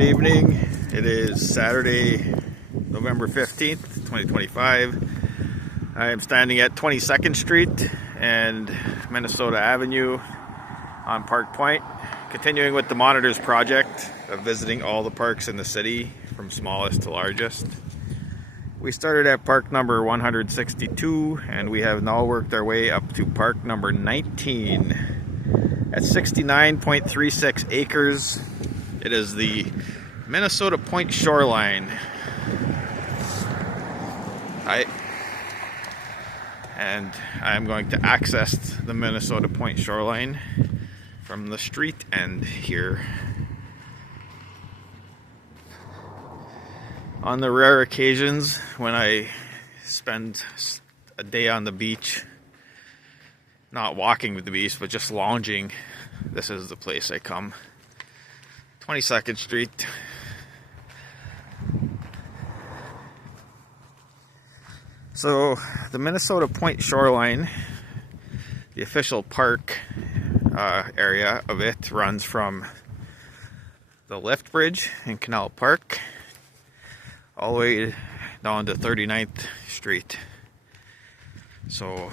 Good evening. It is Saturday, November 15th, 2025. I am standing at 22nd Street and Minnesota Avenue on Park Point, continuing with the Monitors project of visiting all the parks in the city from smallest to largest. We started at park number 162 and we have now worked our way up to park number 19 at 69.36 acres. It is the Minnesota Point Shoreline. I'm going to access the Minnesota Point Shoreline from the street end here. On the rare occasions when I spend a day on the beach, not walking with the beach, but just lounging, this is the place I come. 22nd Street. So the Minnesota Point Shoreline, the official park area of it, runs from the lift bridge in Canal Park all the way down to 39th Street. So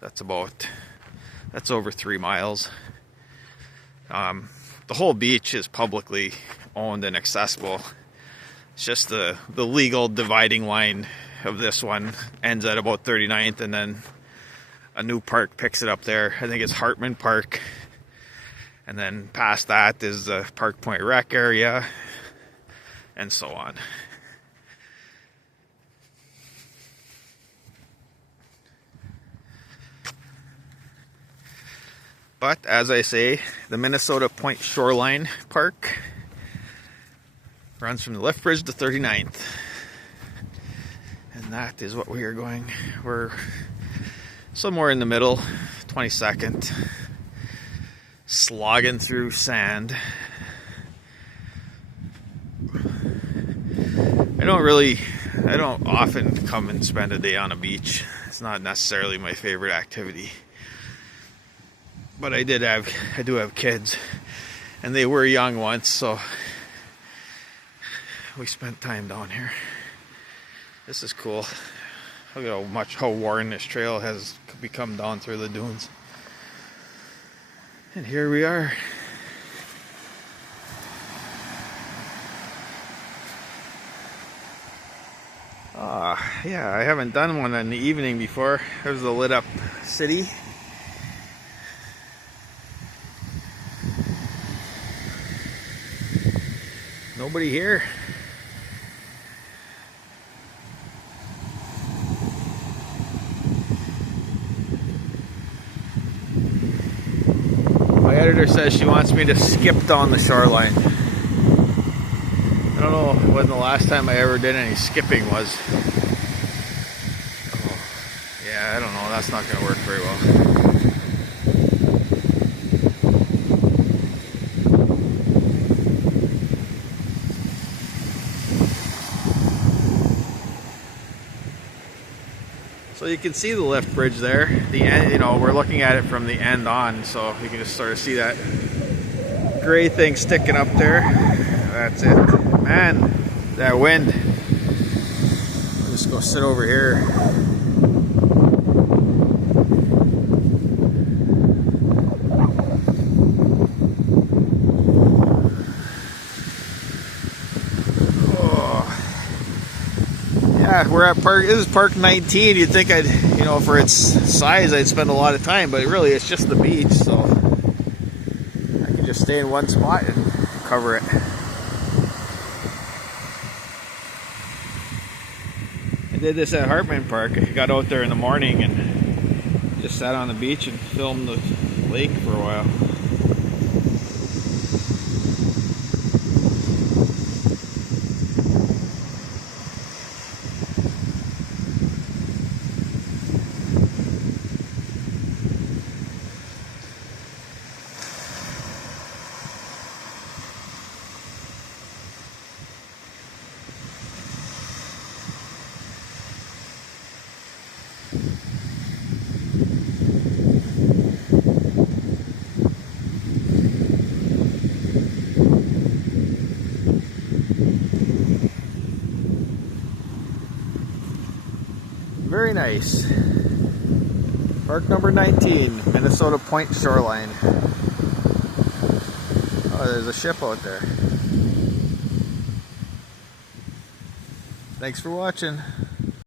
that's over 3 miles. The whole beach is publicly owned and accessible. It's just the legal dividing line of this one ends at about 39th, and then a new park picks it up there. I think it's Hartman Park. And then past that is the Park Point Rec area, and so on. But as I say, the Minnesota Point Shoreline Park runs from the lift bridge to 39th. And that is what we are going. We're somewhere in the middle, 22nd, slogging through sand. I don't often come and spend a day on a beach. It's not necessarily my favorite activity. But I do have kids, and they were young once, so we spent time down here. This is cool. Look at how worn this trail has become down through the dunes. And here we are. Yeah, I haven't done one in the evening before. There's a lit up city. Nobody here. My editor says she wants me to skip down the shoreline. I don't know when the last time I ever did any skipping was. Oh, yeah, I don't know. That's not going to work very well. So you can see the lift bridge there. The end, we're looking at it from the end on, so you can just sort of see that gray thing sticking up there. That's it. Man, that wind. I'll just go sit over here. Yeah, we're at park. This is park 19. You'd think for its size, I'd spend a lot of time, but really it's just the beach, so I can just stay in one spot and cover it. I did this at Hartman Park. I got out there in the morning and just sat on the beach and filmed the lake for a while. Very nice. Park number 19, Minnesota Point Shoreline. Oh, there's a ship out there. Thanks for watching.